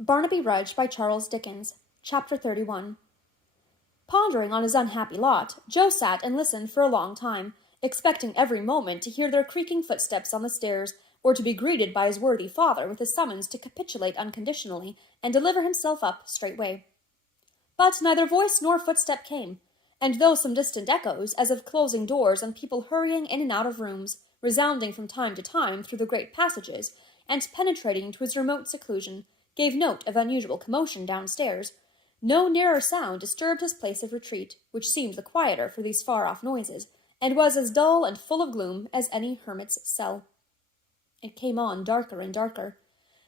Barnaby Rudge by Charles Dickens. Chapter 31. Pondering on his unhappy lot, Joe sat and listened for a long time, expecting every moment to hear their creaking footsteps on the stairs, or to be greeted by his worthy father with a summons to capitulate unconditionally and deliver himself up straightway. But neither voice nor footstep came, and though some distant echoes, as of closing doors and people hurrying in and out of rooms, resounding from time to time through the great passages, and penetrating to his remote seclusion, gave note of unusual commotion downstairs, no nearer sound disturbed his place of retreat, which seemed the quieter for these far-off noises, and was as dull and full of gloom as any hermit's cell. It came on darker and darker.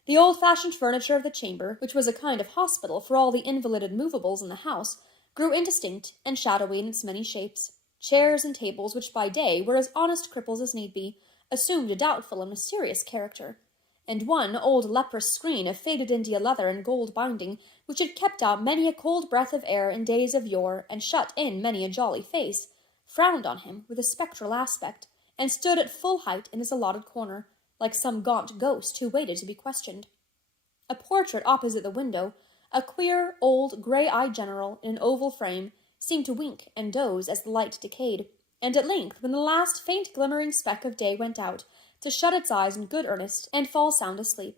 The old-fashioned furniture of the chamber, which was a kind of hospital for all the invalided movables in the house, grew indistinct and shadowy in its many shapes. Chairs and tables, which by day were as honest cripples as need be, assumed a doubtful and mysterious character, and one old leprous screen of faded India leather and gold binding, which had kept out many a cold breath of air in days of yore and shut in many a jolly face, frowned on him with a spectral aspect, and stood at full height in his allotted corner, like some gaunt ghost who waited to be questioned. A portrait opposite the window, a queer, old, grey-eyed general in an oval frame, seemed to wink and doze as the light decayed, and at length, when the last faint glimmering speck of day went out, to shut its eyes in good earnest and fall sound asleep.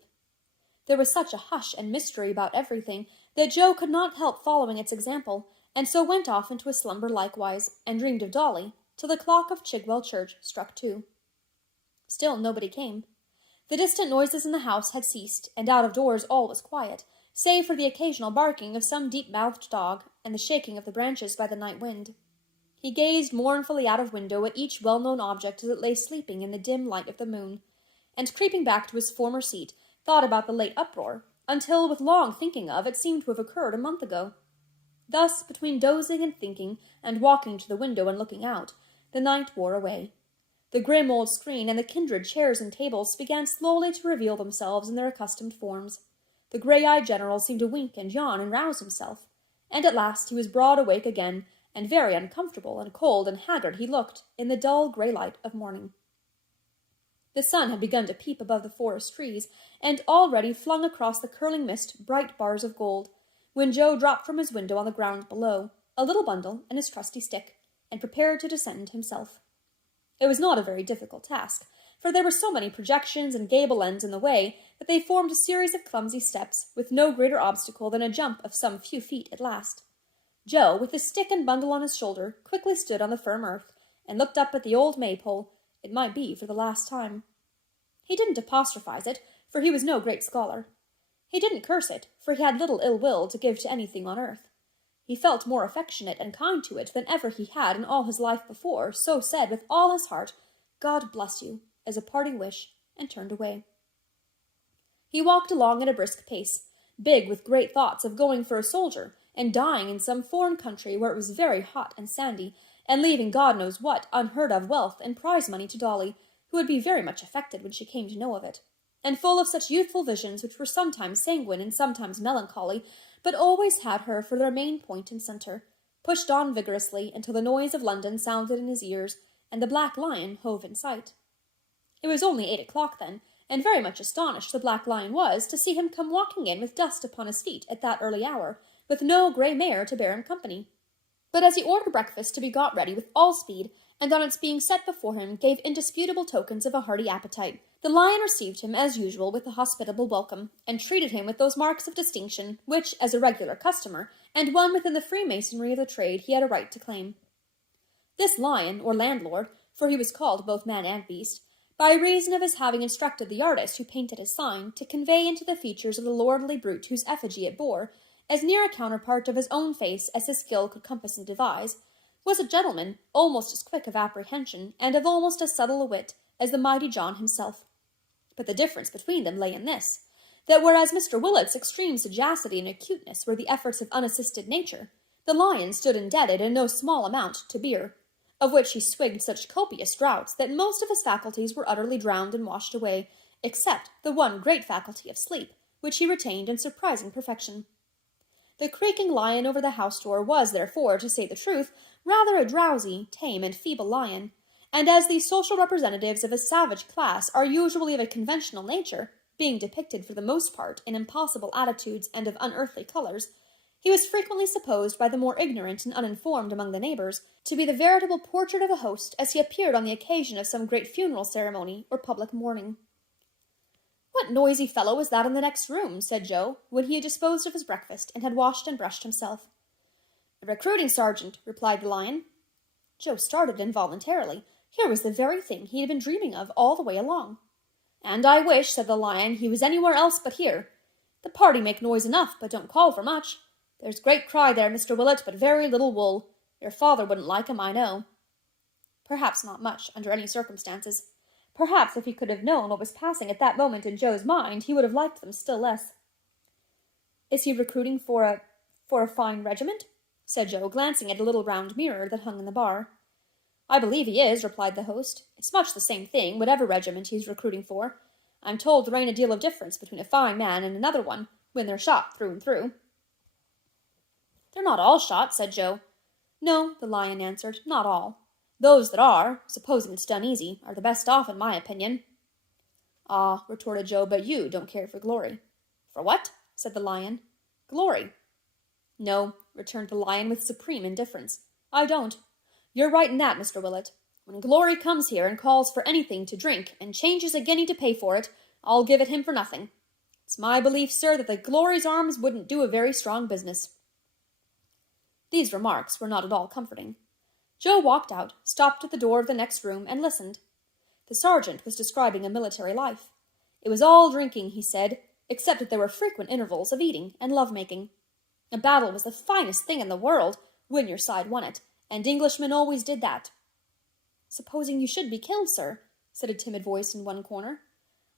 There was such a hush and mystery about everything that Joe could not help following its example, and so went off into a slumber likewise, and dreamed of Dolly, till the clock of Chigwell Church struck 2. Still nobody came. The distant noises in the house had ceased, and out of doors all was quiet, save for the occasional barking of some deep-mouthed dog and the shaking of the branches by the night wind. He gazed mournfully out of window at each well-known object as it lay sleeping in the dim light of the moon, and creeping back to his former seat, thought about the late uproar, until, with long thinking of, it seemed to have occurred a month ago. Thus, between dozing and thinking, and walking to the window and looking out, the night wore away. The grim old screen and the kindred chairs and tables began slowly to reveal themselves in their accustomed forms. The grey-eyed general seemed to wink and yawn and rouse himself, and at last he was broad awake again, and very uncomfortable and cold and haggard he looked in the dull grey light of morning. The sun had begun to peep above the forest trees, and already flung across the curling mist bright bars of gold, when Joe dropped from his window on the ground below, a little bundle and his trusty stick, and prepared to descend himself. It was not a very difficult task, for there were so many projections and gable ends in the way that they formed a series of clumsy steps, with no greater obstacle than a jump of some few feet at last. Joe, with his stick and bundle on his shoulder, quickly stood on the firm earth, and looked up at the old maypole, it might be for the last time. He didn't apostrophize it, for he was no great scholar. He didn't curse it, for he had little ill will to give to anything on earth. He felt more affectionate and kind to it than ever he had in all his life before, so said with all his heart, "God bless you," as a parting wish, and turned away. He walked along at a brisk pace, big with great thoughts of going for a soldier, and dying in some foreign country where it was very hot and sandy, and leaving God knows what unheard-of wealth and prize-money to Dolly, who would be very much affected when she came to know of it, and full of such youthful visions which were sometimes sanguine and sometimes melancholy, but always had her for their main point and centre, pushed on vigorously until the noise of London sounded in his ears, and the Black Lion hove in sight. It was only 8 o'clock then, and very much astonished the Black Lion was to see him come walking in with dust upon his feet at that early hour, with no grey mare to bear him company. But as he ordered breakfast to be got ready with all speed, and on its being set before him gave indisputable tokens of a hearty appetite, the Lion received him as usual with a hospitable welcome, and treated him with those marks of distinction which, as a regular customer, and one within the freemasonry of the trade, he had a right to claim. This Lion, or landlord, for he was called both man and beast, by reason of his having instructed the artist who painted his sign to convey into the features of the lordly brute whose effigy it bore, as near a counterpart of his own face as his skill could compass and devise, was a gentleman almost as quick of apprehension and of almost as subtle a wit as the mighty John himself. But the difference between them lay in this, that whereas Mr. Willet's extreme sagacity and acuteness were the efforts of unassisted nature, the Lion stood indebted in no small amount to beer, of which he swigged such copious draughts that most of his faculties were utterly drowned and washed away, except the one great faculty of sleep, which he retained in surprising perfection. The creaking lion over the house-door was, therefore, to say the truth, rather a drowsy, tame, and feeble lion, and as these social representatives of a savage class are usually of a conventional nature, being depicted for the most part in impossible attitudes and of unearthly colours, he was frequently supposed by the more ignorant and uninformed among the neighbours to be the veritable portrait of a host as he appeared on the occasion of some great funeral ceremony or public mourning. "What noisy fellow is that in the next room?" said Joe, when he had disposed of his breakfast and had washed and brushed himself. "A recruiting sergeant," replied the Lion. Joe started involuntarily. Here was the very thing he had been dreaming of all the way along. "And I wish," said the Lion, "he was anywhere else but here. The party make noise enough, but don't call for much. There's great cry there, Mr. Willett, but very little wool. Your father wouldn't like 'em, I know." Perhaps not much, under any circumstances. Perhaps if he could have known what was passing at that moment in Joe's mind, he would have liked them still less. "Is he recruiting for a fine regiment?" said Joe, glancing at a little round mirror that hung in the bar. "I believe he is," replied the host. "It's much the same thing, whatever regiment he's recruiting for. I'm told there ain't a deal of difference between a fine man and another one, when they're shot through and through." "They're not all shot," said Joe. "No," the Lion answered, "not all. Those that are, supposing it's done easy, are the best off, in my opinion." "Ah," retorted Joe, "but you don't care for glory." "For what?" said the Lion. "Glory." "No," returned the Lion with supreme indifference. "I don't. You're right in that, Mr. Willett. When glory comes here and calls for anything to drink and changes a guinea to pay for it, I'll give it him for nothing. It's my belief, sir, that the Glory's arms wouldn't do a very strong business." These remarks were not at all comforting. Joe walked out, stopped at the door of the next room, and listened. The sergeant was describing a military life. It was all drinking, he said, except that there were frequent intervals of eating and love-making. A battle was the finest thing in the world, when your side won it, and Englishmen always did that. "Supposing you should be killed, sir," said a timid voice in one corner.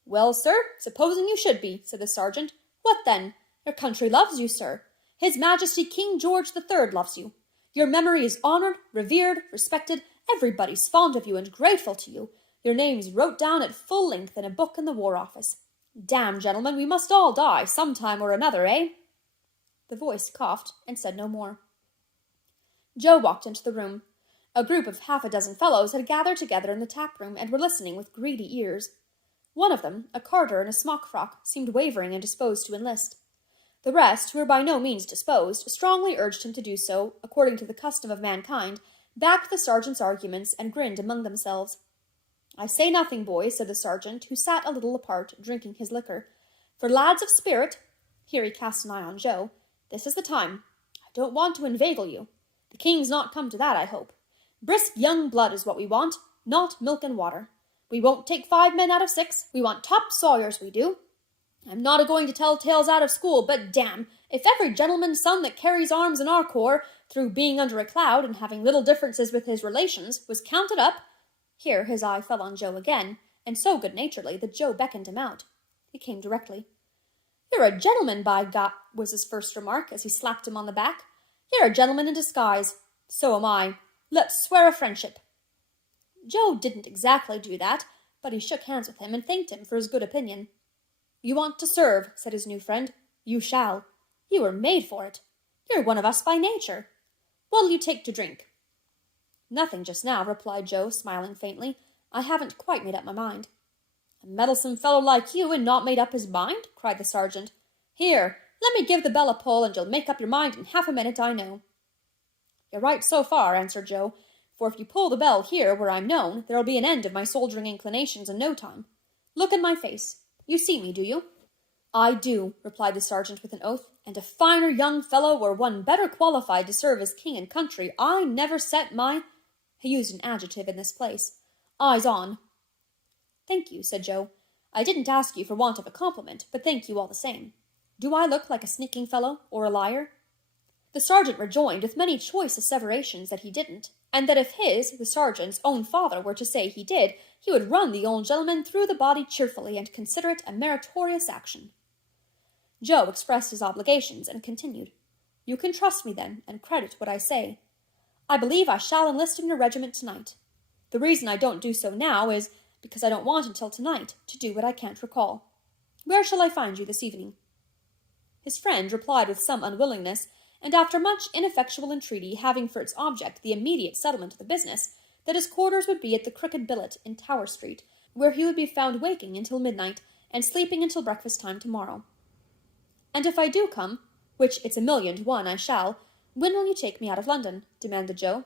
"Well, sir, supposing you should be," said the sergeant. "What then? Your country loves you, sir. His Majesty King George III loves you. Your memory is honoured, revered, respected. Everybody's fond of you and grateful to you. Your name's wrote down at full length in a book in the War Office. Damn, gentlemen, we must all die some time or another, eh?" The voice coughed and said no more. Joe walked into the room. A group of half a dozen fellows had gathered together in the tap-room and were listening with greedy ears. One of them, a carter in a smock-frock, seemed wavering and disposed to enlist. The rest, who were by no means disposed, strongly urged him to do so, according to the custom of mankind, backed the sergeant's arguments, and grinned among themselves. "I say nothing, boys," said the sergeant, who sat a little apart, drinking his liquor. "For lads of spirit," here he cast an eye on Joe, "this is the time. I don't want to inveigle you. The king's not come to that, I hope. Brisk young blood is what we want, not milk and water. We won't take 5 men out of 6. We want top sawyers, we do. I'm not a-going to tell tales out of school, but damn, if every gentleman's son that carries arms in our corps, through being under a cloud and having little differences with his relations, was counted up—" Here his eye fell on Joe again, and so good-naturedly that Joe beckoned him out. He came directly. "You're a gentleman, by God," was his first remark, as he slapped him on the back. "You're a gentleman in disguise. So am I. Let's swear a friendship." Joe didn't exactly do that, but he shook hands with him and thanked him for his good opinion. "You want to serve," said his new friend. "You shall. You were made for it. You're one of us by nature. What'll you take to drink?" "Nothing just now," replied Joe, smiling faintly. "I haven't quite made up my mind." "A meddlesome fellow like you and not made up his mind?" cried the sergeant. "Here, let me give the bell a pull, and you'll make up your mind in half a minute, I know." "You're right so far," answered Joe, "for if you pull the bell here, where I'm known, there'll be an end of my soldiering inclinations in no time. Look in my face. You see me, do you?" "I do," replied the sergeant with an oath, "and a finer young fellow, or one better qualified to serve as king and country, I never set my—" he used an adjective in this place— "eyes on." "Thank you," said Joe. "I didn't ask you for want of a compliment, but thank you all the same. Do I look like a sneaking fellow, or a liar?" The sergeant rejoined with many choice asseverations that he didn't, and that if his, the sergeant's, own father were to say he did, he would run the old gentleman through the body cheerfully and consider it a meritorious action. Joe expressed his obligations and continued, "You can trust me then, and credit what I say. I believe I shall enlist in your regiment tonight. The reason I don't do so now is because I don't want until tonight to do what I can't recall. Where shall I find you this evening?" His friend replied with some unwillingness, and after much ineffectual entreaty, having for its object the immediate settlement of the business, that his quarters would be at the Crooked Billet in Tower Street, where he would be found waking until midnight, and sleeping until breakfast time tomorrow. And if I do come, which it's 1,000,000 to 1 I shall, when will you take me out of London? Demanded Joe.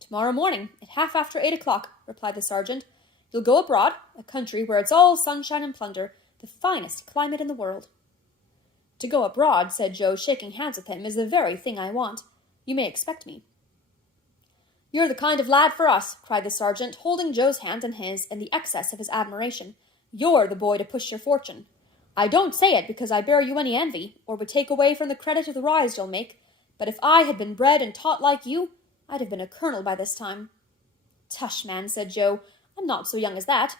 Tomorrow morning, at 8:30, replied the sergeant. You'll go abroad, a country where it's all sunshine and plunder, the finest climate in the world. To go abroad, said Joe, shaking hands with him, is the very thing I want. You may expect me. You're the kind of lad for us, cried the sergeant, holding Joe's hand in his in the excess of his admiration. You're the boy to push your fortune. I don't say it because I bear you any envy, or would take away from the credit of the rise you'll make, but if I had been bred and taught like you, I'd have been a colonel by this time. Tush, man, said Joe, I'm not so young as that.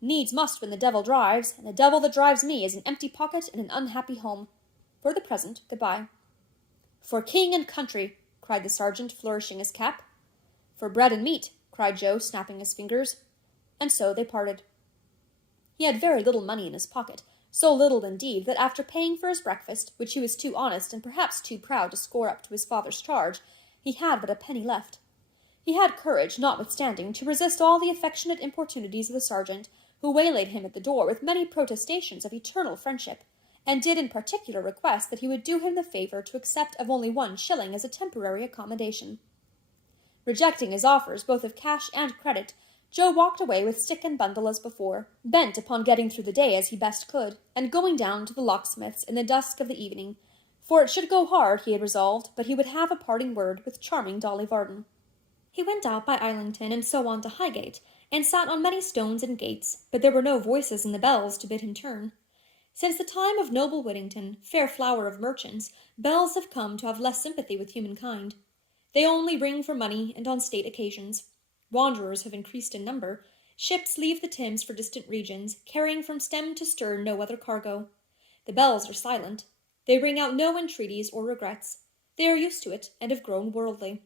Needs must when the devil drives, and the devil that drives me is an empty pocket and an unhappy home. For the present, goodbye. For king and country, cried the sergeant, flourishing his cap. For bread and meat, cried Joe, snapping his fingers. And so they parted. He had very little money in his pocket, so little indeed that after paying for his breakfast, which he was too honest and perhaps too proud to score up to his father's charge, he had but a penny left. He had courage, notwithstanding, to resist all the affectionate importunities of the sergeant, who waylaid him at the door with many protestations of eternal friendship, and did in particular request that he would do him the favour to accept of only 1 shilling as a temporary accommodation. Rejecting his offers both of cash and credit, Joe walked away with stick and bundle as before, bent upon getting through the day as he best could, and going down to the locksmith's in the dusk of the evening, for it should go hard, he had resolved, but he would have a parting word with charming Dolly Varden. He went out by Islington and so on to Highgate, and sat on many stones and gates, but there were no voices in the bells to bid him turn. Since the time of noble Whittington, fair flower of merchants, bells have come to have less sympathy with humankind. They only ring for money and on state occasions. Wanderers have increased in number. Ships leave the Thames for distant regions, carrying from stem to stern no other cargo. The bells are silent. They ring out no entreaties or regrets. They are used to it, and have grown worldly.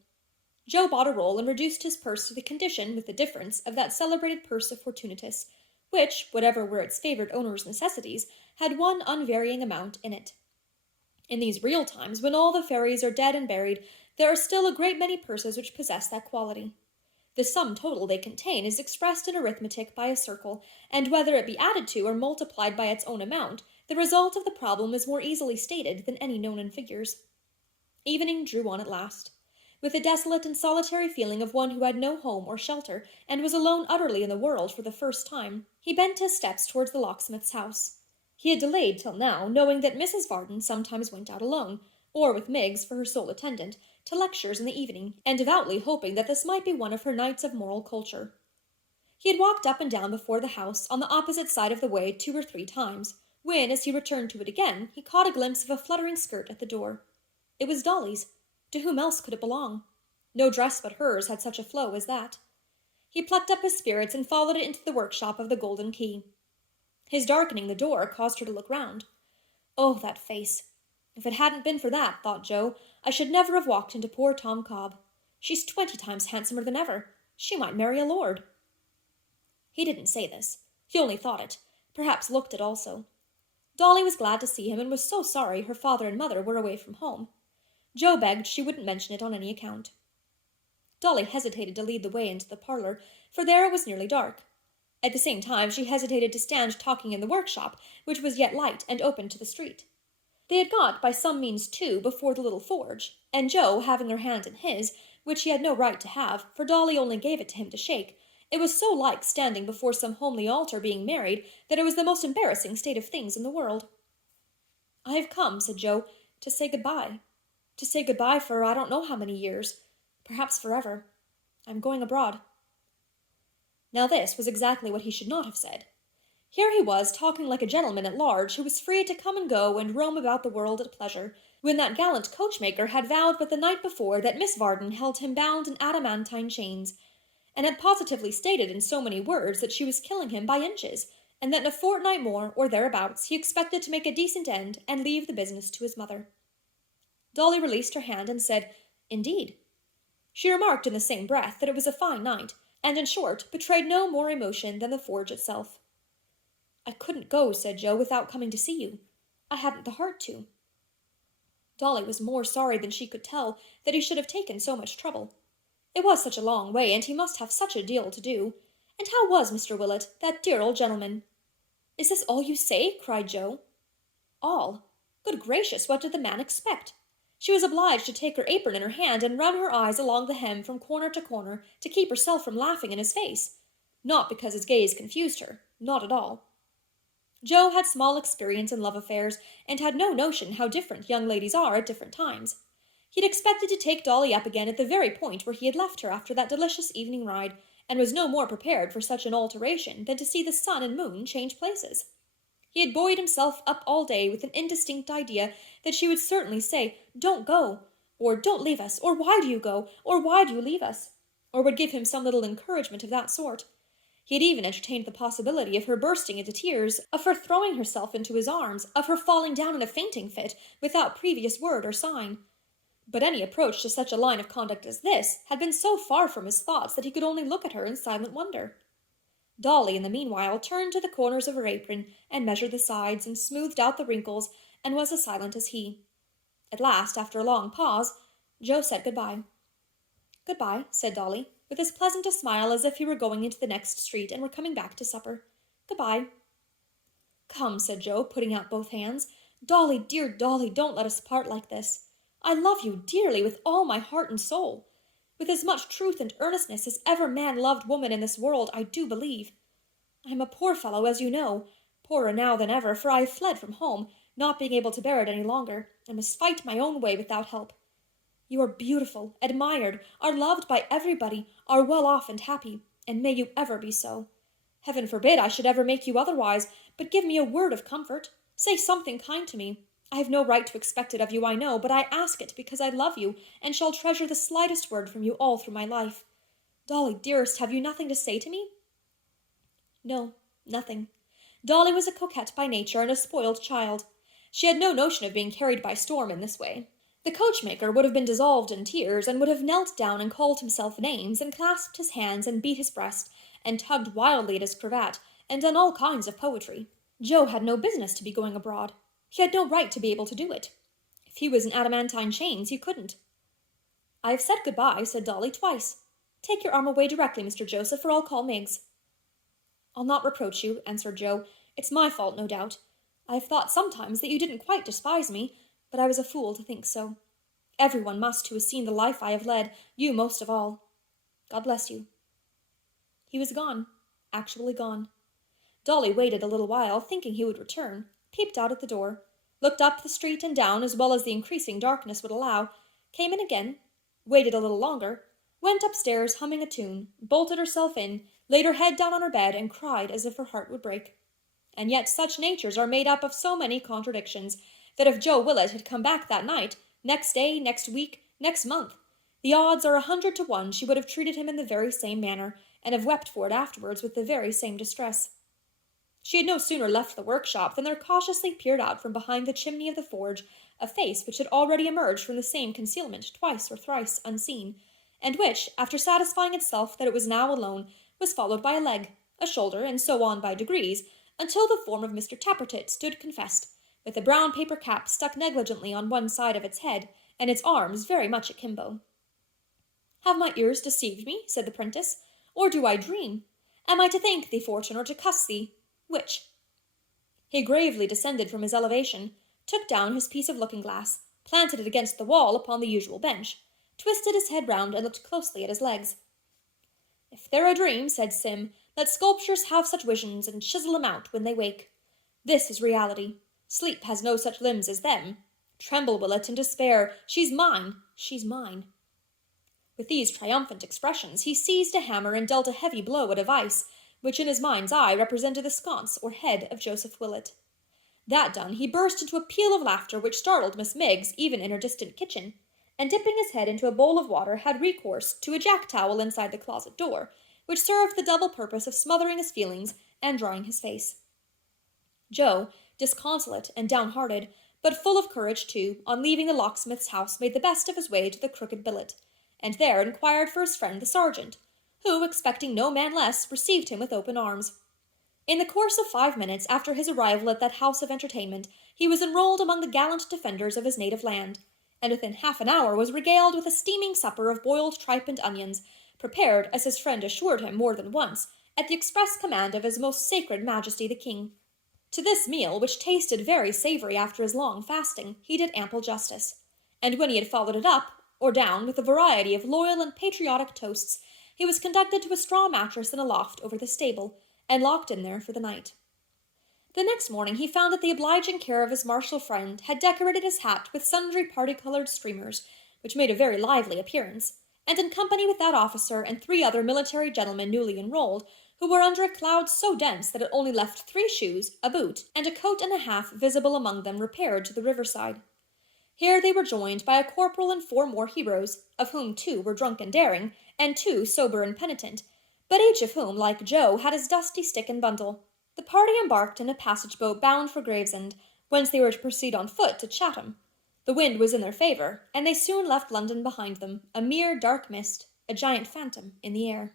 Joe bought a roll and reduced his purse to the condition, with the difference, of that celebrated purse of Fortunatus, which, whatever were its favoured owner's necessities, had one unvarying amount in it. In these real times, when all the fairies are dead and buried, there are still a great many purses which possess that quality. The sum total they contain is expressed in arithmetic by a circle, and whether it be added to or multiplied by its own amount, the result of the problem is more easily stated than any known in figures. Evening drew on at last. With the desolate and solitary feeling of one who had no home or shelter, and was alone utterly in the world for the first time, he bent his steps towards the locksmith's house. He had delayed till now, knowing that Mrs. Varden sometimes went out alone, or with Miggs for her sole attendant, to lectures in the evening, and devoutly hoping that this might be one of her nights of moral culture. He had walked up and down before the house on the opposite side of the way 2 or 3 times, when, as he returned to it again, he caught a glimpse of a fluttering skirt at the door. It was Dolly's. To whom else could it belong? No dress but hers had such a flow as that. He plucked up his spirits and followed it into the workshop of the Golden Key. His darkening the door caused her to look round. Oh, that face! If it hadn't been for that, thought Joe, I should never have walked into poor Tom Cobb. She's 20 times handsomer than ever. She might marry a lord. He didn't say this. He only thought it, perhaps looked it also. Dolly was glad to see him and was so sorry her father and mother were away from home. Joe begged she wouldn't mention it on any account. Dolly hesitated to lead the way into the parlour, for there it was nearly dark. At the same time she hesitated to stand talking in the workshop, which was yet light and open to the street. They had got by some means too before the little forge, and Joe, having her hand in his, which he had no right to have, for Dolly only gave it to him to shake, it was so like standing before some homely altar being married that it was the most embarrassing state of things in the world. I have come, said Joe, to say good-bye. To say good-bye for I don't know how many years, perhaps forever. I'm going abroad. Now this was exactly what he should not have said. Here he was talking like a gentleman at large who was free to come and go and roam about the world at pleasure, when that gallant coachmaker had vowed but the night before that Miss Varden held him bound in adamantine chains, and had positively stated in so many words that she was killing him by inches, and that in a fortnight more, or thereabouts, he expected to make a decent end and leave the business to his mother. Dolly released her hand and said, Indeed. She remarked in the same breath that it was a fine night, and in short, betrayed no more emotion than the forge itself. I couldn't go, said Joe, without coming to see you. I hadn't the heart to. Dolly was more sorry than she could tell that he should have taken so much trouble. It was such a long way, and he must have such a deal to do. And how was Mr. Willett, that dear old gentleman? "Is this all you say?" cried Joe. "All. Good gracious, what did the man expect?" She was obliged to take her apron in her hand and run her eyes along the hem from corner to corner to keep herself from laughing in his face. Not because his gaze confused her. Not at all. Joe had small experience in love affairs, and had no notion how different young ladies are at different times. He had expected to take Dolly up again at the very point where he had left her after that delicious evening ride, and was no more prepared for such an alteration than to see the sun and moon change places. He had buoyed himself up all day with an indistinct idea that she would certainly say, "Don't go," or "Don't leave us," or "Why do you go?" or "Why do you leave us?" or would give him some little encouragement of that sort. He had even entertained the possibility of her bursting into tears, of her throwing herself into his arms, of her falling down in a fainting fit, without previous word or sign. But any approach to such a line of conduct as this had been so far from his thoughts that he could only look at her in silent wonder. Dolly, in the meanwhile, turned to the corners of her apron, and measured the sides, and smoothed out the wrinkles, and was as silent as he. At last, after a long pause, Joe said good-bye. "Good-bye," said Dolly, with as pleasant a smile as if he were going into the next street and were coming back to supper. "Good-bye." "Come," said Joe, putting out both hands. "Dolly, dear Dolly, don't let us part like this. I love you dearly with all my heart and soul. With as much truth and earnestness as ever man loved woman in this world, I do believe. I am a poor fellow, as you know, poorer now than ever, for I have fled from home, not being able to bear it any longer, and must fight my own way without help. You are beautiful, admired, are loved by everybody, are well off and happy, and may you ever be so. Heaven forbid I should ever make you otherwise, but give me a word of comfort. Say something kind to me. I have no right to expect it of you, I know, but I ask it because I love you, and shall treasure the slightest word from you all through my life. Dolly, dearest, have you nothing to say to me?" No, nothing. Dolly was a coquette by nature and a spoiled child. She had no notion of being carried by storm in this way. The coachmaker would have been dissolved in tears, and would have knelt down and called himself names, and clasped his hands, and beat his breast, and tugged wildly at his cravat, and done all kinds of poetry. Joe had no business to be going abroad. He had no right to be able to do it. If he was in adamantine chains, he couldn't. "I have said good-bye," said Dolly, "twice. Take your arm away directly, Mr. Joseph, or I'll call Miggs." "I'll not reproach you," answered Joe. "It's my fault, no doubt. I have thought sometimes that you didn't quite despise me, but I was a fool to think so. Everyone must who has seen the life I have led, you most of all. God bless you." He was gone, actually gone. Dolly waited a little while, thinking he would return, peeped out at the door, looked up the street and down as well as the increasing darkness would allow, came in again, waited a little longer, went upstairs humming a tune, bolted herself in, laid her head down on her bed, and cried as if her heart would break. And yet such natures are made up of so many contradictions, that if Joe Willett had come back that night, next day, next week, next month, the odds are 100 to 1 she would have treated him in the very same manner, and have wept for it afterwards with the very same distress. She had no sooner left the workshop than there cautiously peered out from behind the chimney of the forge a face which had already emerged from the same concealment twice or thrice unseen, and which, after satisfying itself that it was now alone, was followed by a leg, a shoulder, and so on by degrees, until the form of Mr. Tappertit stood confessed, with a brown paper cap stuck negligently on one side of its head, and its arms very much akimbo. "Have my ears deceived me?" said the prentice, "or do I dream? Am I to thank thee, fortune, or to cuss thee? Which?" He gravely descended from his elevation, took down his piece of looking-glass, planted it against the wall upon the usual bench, twisted his head round, and looked closely at his legs. "If they're a dream," said Sim, "let sculptors have such visions, and chisel 'em out when they wake. This is reality. Sleep has no such limbs as them. Tremble, Willett, in despair. She's mine, she's mine." With these triumphant expressions, he seized a hammer and dealt a heavy blow at a vice, which in his mind's eye represented the sconce or head of Joseph Willett. That done, he burst into a peal of laughter which startled Miss Miggs even in her distant kitchen, and dipping his head into a bowl of water had recourse to a jack-towel inside the closet door, which served the double purpose of smothering his feelings and drying his face. Joe, disconsolate and downhearted, but full of courage too, on leaving the locksmith's house made the best of his way to the Crooked Billet, and there inquired for his friend the sergeant, who, expecting no man less, received him with open arms. In the course of 5 minutes after his arrival at that house of entertainment, he was enrolled among the gallant defenders of his native land, and within half an hour was regaled with a steaming supper of boiled tripe and onions, prepared, as his friend assured him more than once, at the express command of his most sacred majesty the king. To this meal, which tasted very savory after his long fasting, he did ample justice, and when he had followed it up or down with a variety of loyal and patriotic toasts, he was conducted to a straw mattress in a loft over the stable, and locked in there for the night. The next morning he found that the obliging care of his martial friend had decorated his hat with sundry party-colored streamers, which made a very lively appearance, and in company with that officer and 3 other military gentlemen newly enrolled, who were under a cloud so dense that it only left 3 shoes, a boot, and a coat and a half visible among them, repaired to the riverside. Here they were joined by a corporal and 4 more heroes, of whom 2 were drunk and daring, and 2 sober and penitent, but each of whom, like Joe, had his dusty stick and bundle. The party embarked in a passage-boat bound for Gravesend, whence they were to proceed on foot to Chatham. The wind was in their favour, and they soon left London behind them, a mere dark mist, a giant phantom in the air.